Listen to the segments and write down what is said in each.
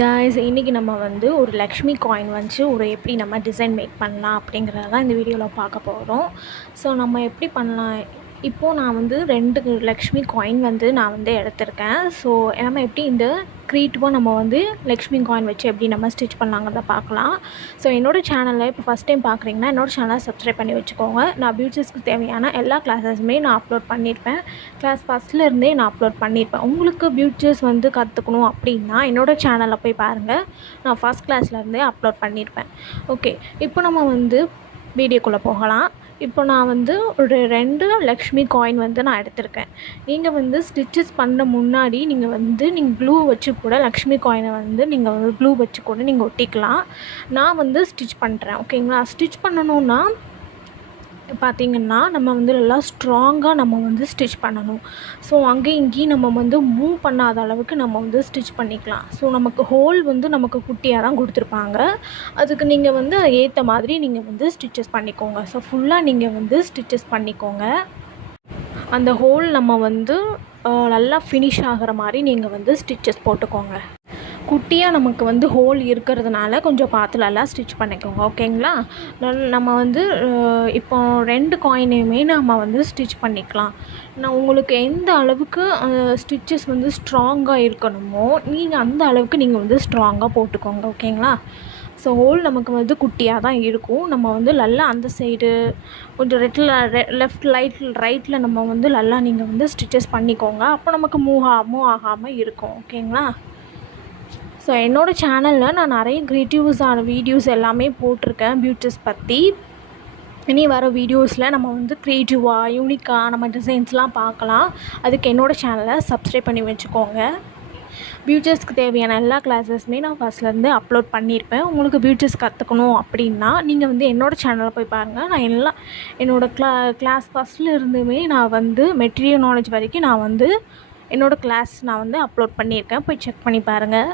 Guys, இன்றைக்கி நம்ம வந்து ஒரு லக்ஷ்மி காயின் வச்சு எப்படி நம்ம டிசைன் மேக் பண்ணலாம் அப்படிங்கிறத தான் இந்த வீடியோவில் பார்க்க போகிறோம். ஸோ நம்ம எப்படி பண்ணலாம், இப்போது நான் வந்து 2 லக்ஷ்மி காயின் வந்து நான் வந்து எடுத்திருக்கேன். ஸோ நம்ம எப்படி இந்த க்ரியேட்டிவாக நம்ம வந்து லக்ஷ்மி காயின் வச்சு எப்படி நம்ம ஸ்டிச் பண்ணலாங்கிறத பார்க்கலாம். ஸோ என்னோடய சேனலில் இப்போ ஃபஸ்ட் டைம் பார்க்குறீங்கன்னா என்னோடய சேனலை சப்ஸ்கிரைப் பண்ணி வச்சுக்கோங்க. நான் பியூட்டிஸ்க்கு தேவையான எல்லா கிளாஸஸுமே நான் அப்லோட் பண்ணியிருப்பேன். கிளாஸ் ஃபஸ்ட்லேருந்தே நான் அப்லோட் பண்ணியிருப்பேன். உங்களுக்கு பியூட்டிஸ் வந்து கற்றுக்கணும் அப்படின்னா என்னோடய சேனலில் போய் பாருங்கள். நான் ஃபஸ்ட் கிளாஸ்லேருந்தே அப்லோட் பண்ணியிருப்பேன். ஓகே, இப்போ நம்ம வந்து வீடியோக்குள்ளே போகலாம். இப்போ நான் வந்து ஒரு 2 லக்ஷ்மி காயின் வந்து நான் எடுத்திருக்கேன். நீங்கள் வந்து ஸ்டிச்சஸ் பண்ண முன்னாடி நீங்கள் க்ளூ வச்சு கூட லக்ஷ்மி காயினை வந்து நீங்கள் வந்து க்ளூ வச்சு கூட நீங்கள் ஒட்டிக்கலாம். நான் வந்து ஸ்டிச் பண்ணுறேன். ஓகேங்களா? ஸ்டிச் பண்ணணுன்னா பார்த்திங்கன்னா நம்ம வந்து நல்லா ஸ்ட்ராங்காக நம்ம வந்து ஸ்டிச் பண்ணணும். ஸோ அங்கேயும் இங்கேயும் நம்ம வந்து மூவ் பண்ணாத அளவுக்கு நம்ம வந்து ஸ்டிச் பண்ணிக்கலாம். ஸோ நமக்கு ஹோல் வந்து நமக்கு குட்டியாக தான் கொடுத்துருப்பாங்க. அதுக்கு நீங்கள் வந்து ஏற்ற மாதிரி நீங்கள் வந்து ஸ்டிச்சஸ் பண்ணிக்கோங்க. ஸோ ஃபுல்லாக நீங்கள் வந்து ஸ்டிச்சஸ் பண்ணிக்கோங்க. அந்த ஹோல் நம்ம வந்து நல்லா ஃபினிஷ் ஆகிற மாதிரி நீங்கள் வந்து ஸ்டிச்சஸ் போட்டுக்கோங்க. குட்டியாக நமக்கு வந்து ஹோல் இருக்கிறதுனால கொஞ்சம் பார்த்து நல்லா ஸ்டிச் பண்ணிக்கோங்க. ஓகேங்களா? நம்ம வந்து இப்போ 2 காயினையுமே நம்ம வந்து ஸ்டிச் பண்ணிக்கலாம். நான் உங்களுக்கு எந்த அளவுக்கு ஸ்டிச்சஸ் வந்து ஸ்ட்ராங்காக இருக்கணுமோ நீங்கள் அந்த அளவுக்கு நீங்கள் வந்து ஸ்ட்ராங்காக போட்டுக்கோங்க. ஓகேங்களா? ஸோ ஹோல் நமக்கு வந்து குட்டியாக தான் இருக்கும். நம்ம வந்து நல்லா அந்த சைடு கொஞ்சம் லெஃப்ட் ரைட்டில் நம்ம வந்து நல்லா நீங்கள் வந்து ஸ்டிச்சஸ் பண்ணிக்கோங்க. அப்போ நமக்கு மூவ் ஆகாமல் இருக்கும். ஓகேங்களா? ஸோ என்னோடய சேனலில் நான் நிறைய க்ரியேட்டிவ்ஸான வீடியோஸ் எல்லாமே போட்டிருக்கேன் பியூட்டிஸ் பற்றி. இனி வர வீடியோஸில் நம்ம வந்து க்ரியேட்டிவாக யூனிக்காக நம்ம டிசைன்ஸ்லாம் பார்க்கலாம். அதுக்கு என்னோடய சேனலை சப்ஸ்கிரைப் பண்ணி வச்சுக்கோங்க. பியூட்டிஸ்க்கு தேவையான எல்லா கிளாஸஸுமே நான் ஃபஸ்ட்லேருந்து அப்லோட் பண்ணியிருப்பேன். உங்களுக்கு பியூட்டிஸ் கற்றுக்கணும் அப்படின்னா நீங்கள் வந்து என்னோடய சேனலில் போய் பாருங்கள். நான் என்னோடய கிளாஸ் ஃபஸ்ட்டில் இருந்துமே நான் வந்து மெட்டீரியல் நாலேஜ் வரைக்கும் நான் வந்து என்னோடய கிளாஸ் நான் வந்து அப்லோட் பண்ணியிருக்கேன். போய் செக் பண்ணி பாருங்கள்.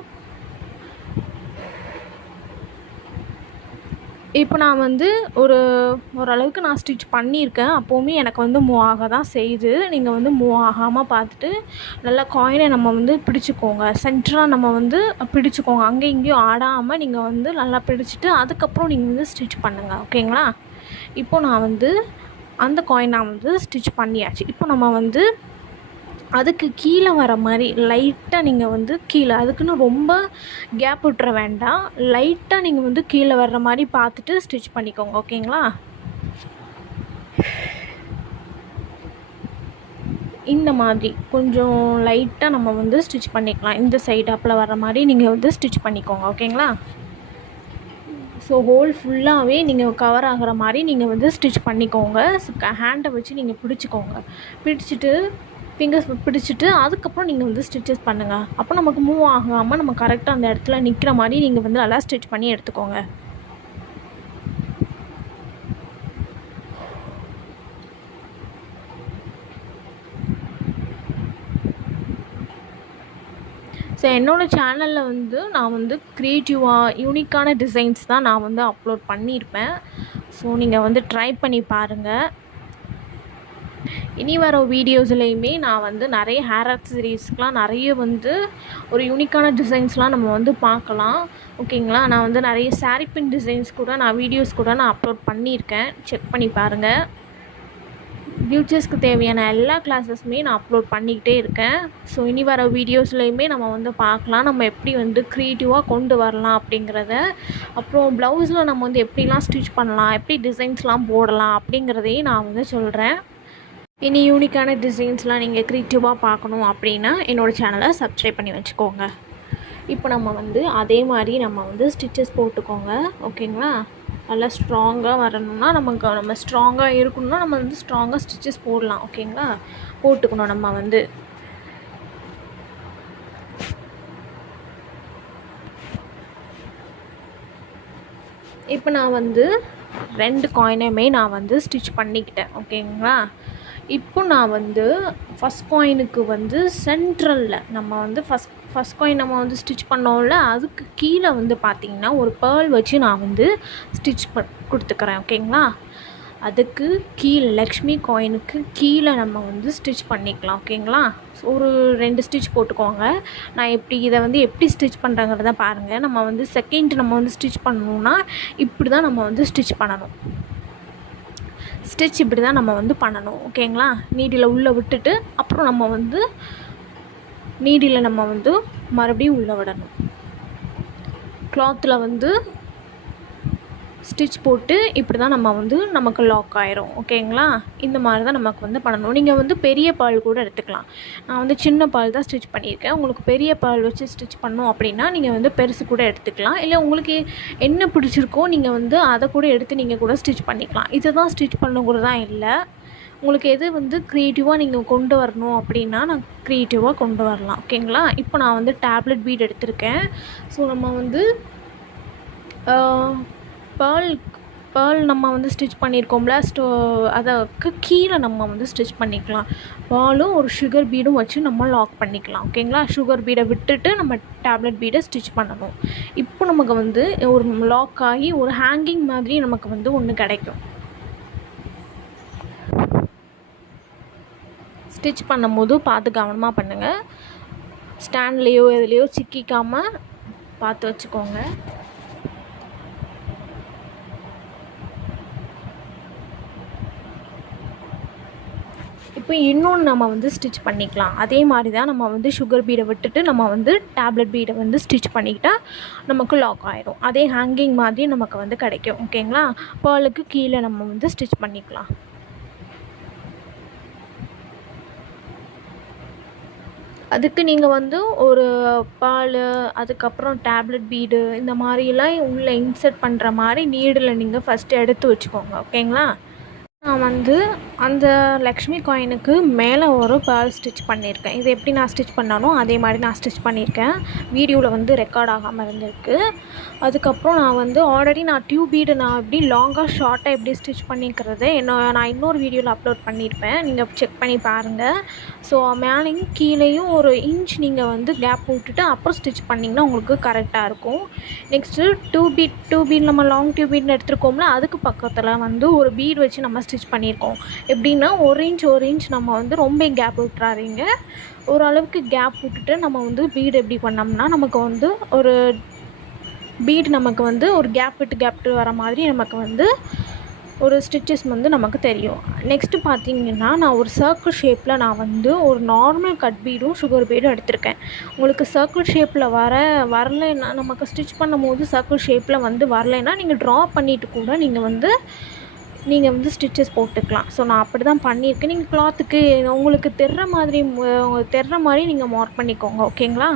இப்போ நான் வந்து ஓரளவுக்கு நான் ஸ்டிச் பண்ணியிருக்கேன். அப்போவுமே எனக்கு வந்து மூவ் ஆக தான் செய்யுது. நீங்கள் வந்து மூவ் ஆகாமல் பார்த்துட்டு நல்லா காயினை நம்ம வந்து பிடிச்சிக்கோங்க. சென்டராக நம்ம வந்து பிடிச்சிக்கோங்க. அங்கேயும் இங்கேயும் ஆடாமல் நீங்கள் வந்து நல்லா பிடிச்சிட்டு அதுக்கப்புறம் நீங்கள் வந்து ஸ்டிச் பண்ணுங்கள். ஓகேங்களா? இப்போது நான் வந்து அந்த காயின் நான் வந்து ஸ்டிச் பண்ணியாச்சு. இப்போ நம்ம வந்து அதுக்கு கீழே வர மாதிரி லைட்டாக நீங்கள் வந்து கீழே அதுக்குன்னு ரொம்ப கேப் விட்டுற வேண்டாம். லைட்டாக நீங்கள் வந்து கீழே வர்ற மாதிரி பார்த்துட்டு ஸ்டிச் பண்ணிக்கோங்க. ஓகேங்களா? இந்த மாதிரி கொஞ்சம் லைட்டாக நம்ம வந்து ஸ்டிச் பண்ணிக்கலாம். இந்த சைடு அப்பில் வர்ற மாதிரி நீங்கள் வந்து ஸ்டிச் பண்ணிக்கோங்க. ஓகேங்களா? ஸோ ஹோல் ஃபுல்லாகவே நீங்கள் கவர் ஆகிற மாதிரி நீங்கள் வந்து ஸ்டிச் பண்ணிக்கோங்க. ஹேண்டை வச்சு நீங்கள் பிடிச்சிட்டு ஃபிங்கர்ஸ் பிடிச்சிட்டு அதுக்கப்புறம் நீங்கள் வந்து ஸ்டிச்சஸ் பண்ணுங்கள். அப்போ நமக்கு மூவ் ஆகாமல் நம்ம கரெக்டாக அந்த இடத்துல நிற்கிற மாதிரி நீங்கள் வந்து நல்லா ஸ்டிச் பண்ணி எடுத்துக்கோங்க. ஸோ என்னோடய சேனலில் வந்து நான் வந்து க்ரியேட்டிவாக யூனிக்கான டிசைன்ஸ் தான் நான் வந்து அப்லோட் பண்ணியிருப்பேன். ஸோ நீங்கள் வந்து ட்ரை பண்ணி பாருங்கள். இனி வர வீடியோஸ்லேயுமே நான் வந்து நிறைய ஹேர் ஆக்சசரிஸ்க்கெலாம் நிறைய வந்து ஒரு யூனிக்கான டிசைன்ஸ்லாம் நம்ம வந்து பார்க்கலாம். ஓகேங்களா? நான் வந்து நிறைய சாரீ பின் டிசைன்ஸ் கூட வீடியோஸ் கூட நான் அப்லோட் பண்ணியிருக்கேன். செக் பண்ணி பாருங்கள். பியூட்டிஸ்க்கு தேவையான எல்லா கிளாஸஸுமே நான் அப்லோட் பண்ணிக்கிட்டே இருக்கேன். ஸோ இனி வர வீடியோஸ்லேயுமே நம்ம வந்து பார்க்கலாம். நம்ம எப்படி வந்து க்ரியேட்டிவாக கொண்டு வரலாம் அப்படிங்கிறத. அப்புறம் ப்ளவுஸில் நம்ம வந்து எப்படிலாம் ஸ்டிச் பண்ணலாம், எப்படி டிசைன்ஸ்லாம் போடலாம் அப்படிங்கிறதையும் நான் வந்து சொல்கிறேன். இனி யூனிக்கான டிசைன்ஸ்லாம் நீங்கள் க்ரியேட்டிவாக பார்க்கணும் அப்படின்னா என்னோடய சேனலை சப்ஸ்கிரைப் பண்ணி வச்சுக்கோங்க. இப்போ நம்ம வந்து அதே மாதிரி நம்ம வந்து ஸ்டிச்சஸ் போட்டுக்கோங்க. ஓகேங்களா? நல்லா ஸ்ட்ராங்காக வரணும்னா நம்ம ஸ்ட்ராங்காக இருக்கணும்னா நம்ம வந்து ஸ்ட்ராங்காக ஸ்டிச்சஸ் போடலாம். ஓகேங்களா? போட்டுக்கணும் நம்ம வந்து. இப்போ நான் வந்து 2 காயினையுமே நான் வந்து ஸ்டிச் பண்ணிக்கிட்டேன். ஓகேங்களா? இப்போ நான் வந்து ஃபஸ்ட் காயினுக்கு வந்து சென்ட்ரலில் நம்ம வந்து ஃபஸ்ட் காயின் நம்ம வந்து ஸ்டிச் பண்ணோம்ல, அதுக்கு கீழே வந்து பார்த்திங்கன்னா ஒரு பேர்ல் வச்சு நான் வந்து ஸ்டிச் கொடுத்துக்கிறேன். ஓகேங்களா? அதுக்கு கீழே லக்ஷ்மி காயினுக்கு கீழே நம்ம வந்து ஸ்டிச் பண்ணிக்கலாம். ஓகேங்களா? ஒரு 2 ஸ்டிச் போட்டுக்கோங்க. நான் இதை வந்து எப்படி ஸ்டிச் பண்ணுறேங்கிறத பாருங்கள். நம்ம வந்து செகண்ட் நம்ம வந்து ஸ்டிச் பண்ணணுன்னா இப்படி தான் நம்ம வந்து ஸ்டிச் பண்ணணும். ஸ்டிச் இப்படி தான் நம்ம வந்து பண்ணணும். ஓகேங்களா? நீடில் உள்ளே விட்டுட்டு அப்புறம் நம்ம வந்து நீடில் நம்ம வந்து மறுபடியும் உள்ளே விடணும். கிளாத்தில் வந்து ஸ்டிச் போட்டு இப்படி தான் நம்ம வந்து நமக்கு லாக் ஆயிரும். ஓகேங்களா? இந்த மாதிரி தான் நமக்கு வந்து பண்ணணும். நீங்கள் வந்து பெரிய பால் கூட எடுத்துக்கலாம். நான் வந்து சின்ன பால் தான் ஸ்டிச் பண்ணியிருக்கேன். உங்களுக்கு பெரிய பால் வச்சு ஸ்டிச் பண்ணணும் அப்படின்னா நீங்கள் வந்து பெருசு கூட எடுத்துக்கலாம். இல்லை உங்களுக்கு என்ன பிடிச்சிருக்கோ நீங்கள் வந்து அதை கூட எடுத்து நீங்கள் கூட ஸ்டிச் பண்ணிக்கலாம். இதை தான் ஸ்டிச் பண்ணக்கூட தான் இல்லை. உங்களுக்கு எது வந்து க்ரியேட்டிவாக நீங்கள் கொண்டு வரணும் அப்படின்னா நான் க்ரியேட்டிவாக கொண்டு வரலாம். ஓகேங்களா? இப்போ நான் வந்து டேப்லெட் பீட் எடுத்திருக்கேன். ஸோ நம்ம வந்து பேர்ல் நம்ம வந்து ஸ்டிச் பண்ணியிருக்கோம்ல, அதுக்கு கீழே நம்ம வந்து ஸ்டிச் பண்ணிக்கலாம். பாலும் ஒரு சுகர் பீடும் வச்சு நம்ம லாக் பண்ணிக்கலாம். ஓகேங்களா? சுகர் பீடை விட்டுட்டு நம்ம டேப்லெட் பீடை ஸ்டிச் பண்ணணும். இப்போ நமக்கு வந்து ஒரு லாக் ஆகி ஒரு ஹேங்கிங் மாதிரி நமக்கு வந்து ஒன்று கிடைக்கும். ஸ்டிச் பண்ணும்போது பார்த்து கவனமாக பண்ணுங்கள். ஸ்டாண்ட்லேயோ எதுலேயோ சிக்கிக்காமல் பார்த்து வச்சுக்கோங்க. இப்போ இன்னொன்று நம்ம வந்து ஸ்டிச் பண்ணிக்கலாம். அதே மாதிரி தான் நம்ம வந்து சுகர் பீடை விட்டுட்டு நம்ம வந்து டேப்லெட் பீடை வந்து ஸ்டிச் பண்ணிக்கிட்டால் நமக்கு லாக் ஆகிடும். அதே ஹேங்கிங் மாதிரி நமக்கு வந்து கிடைக்கும். ஓகேங்களா? பேர்லுக்கு கீழே நம்ம வந்து ஸ்டிச் பண்ணிக்கலாம். அதுக்கு நீங்கள் வந்து ஒரு பால், அதுக்கப்புறம் டேப்லெட் பீடு இந்த மாதிரிலாம் உள்ளே இன்சர்ட் பண்ணுற மாதிரி நீடில் நீங்கள் ஃபஸ்ட்டு எடுத்து வச்சுக்கோங்க. ஓகேங்களா? நான் வந்து அந்த லக்ஷ்மி காயினுக்கு மேலே ஒரு பேர்ல் ஸ்டிச் பண்ணியிருக்கேன். இது எப்படி நான் ஸ்டிச் பண்ணாலும் அதே மாதிரி நான் ஸ்டிச் பண்ணியிருக்கேன். வீடியோவில் வந்து ரெக்கார்ட் ஆகாமல் இருந்திருக்கு. அதுக்கப்புறம் நான் வந்து ஆல்ரெடி நான் டியூப் பீடு நான் எப்படி லாங்காக ஷார்ட்டாக எப்படி ஸ்டிச் பண்ணிக்கிறது நான் இன்னொரு வீடியோவில் அப்லோட் பண்ணியிருப்பேன். நீங்கள் செக் பண்ணி பாருங்கள். ஸோ மேலேயும் கீழேயும் ஒரு இன்ச் நீங்கள் வந்து கேப் விட்டுட்டு அப்புறம் ஸ்டிச் பண்ணிங்கன்னா உங்களுக்கு கரெக்டாக இருக்கும். நெக்ஸ்ட்டு டூ பீட் நம்ம லாங் டியூப் பீட்னு எடுத்துருக்கோம்ல, அதுக்கு பக்கத்தில் வந்து ஒரு பீட் வச்சு நம்ம ஸ்டிச் பண்ணியிருக்கோம். எப்படின்னா ஒரு இன்ச் நம்ம வந்து ரொம்ப கேப் விட்டுறாதீங்க. ஓரளவுக்கு கேப் விட்டுட்டு நம்ம வந்து பீடு எப்படி பண்ணோம்னா நமக்கு வந்து ஒரு பீடு நமக்கு வந்து ஒரு கேப் விட்டு வர மாதிரி நமக்கு வந்து ஒரு ஸ்டிச்சஸ் வந்து நமக்கு தெரியும். நெக்ஸ்ட்டு பார்த்திங்கன்னா நான் ஒரு சர்க்கிள் ஷேப்பில் நான் வந்து ஒரு நார்மல் கட் பீடும் சுகர் பீடும் எடுத்திருக்கேன். உங்களுக்கு சர்க்கிள் ஷேப்பில் வரலைன்னா நமக்கு ஸ்டிச் பண்ணும் போது சர்க்கிள் ஷேப்பில் வந்து வரலைன்னா நீங்கள் ட்ரா பண்ணிவிட்டு கூட நீங்கள் வந்து ஸ்டிச்சஸ் போட்டுக்கலாம். ஸோ நான் அப்படி தான் பண்ணியிருக்கேன். நீங்கள் கிளாத்துக்கு உங்களுக்கு தெரிற மாதிரி நீங்கள் மார்க் பண்ணிக்கோங்க. ஓகேங்களா?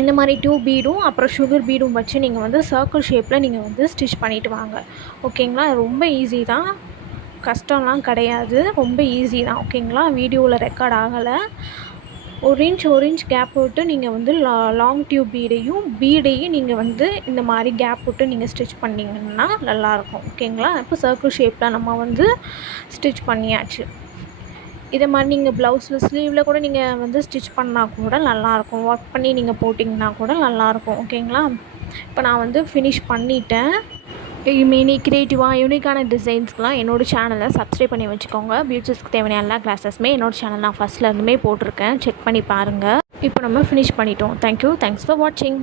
இந்த மாதிரி டியூப் பீடும் அப்புறம் சுகர் பீடும் வச்சு நீங்கள் வந்து சர்க்கிள் ஷேப்பில் நீங்கள் வந்து ஸ்டிச் பண்ணிவிட்டு வாங்க. ஓகேங்களா? ரொம்ப ஈஸி தான், கஷ்டம்லாம் கிடையாது, ரொம்ப ஈஸி தான். ஓகேங்களா? வீடியோவில் ரெக்கார்ட் ஆகலை. ஒரு இன்ச் கேப் விட்டு நீங்கள் வந்து லாங் டியூப் பீடையும் நீங்கள் வந்து இந்த மாதிரி கேப் விட்டு நீங்கள் ஸ்டிச் பண்ணிங்கன்னா நல்லாயிருக்கும். ஓகேங்களா? இப்போ சர்க்கிள் ஷேப்பில் நம்ம வந்து ஸ்டிச் பண்ணியாச்சு. இதை மாதிரி நீங்கள் ப்ளவுஸில் ஸ்லீவில் கூட நீங்கள் வந்து ஸ்டிச் பண்ணால் கூட நல்லாயிருக்கும். ஒர்க் பண்ணி நீங்கள் போட்டிங்கன்னா கூட நல்லாயிருக்கும். ஓகேங்களா? இப்போ நான் வந்து ஃபினிஷ் பண்ணிட்டேன். மினி க்ரியேட்டிவாக யூனிக்கான டிசைன்ஸ்க்கெலாம் என்னோடய சேனலை சப்ஸ்கிரைப் பண்ணி வச்சுக்கோங்க. பியூட்டிஸ்க்கு தேவையான எல்லா கிளாஸஸுமே என்னோடய சேனல் நான் ஃபஸ்ட்லேருந்துமே போட்டிருக்கேன். செக் பண்ணி பாருங்கள். இப்போ நம்ம ஃபினிஷ் பண்ணிட்டோம். தேங்க்யூ. தேங்க்ஸ் ஃபார் வாட்சிங்.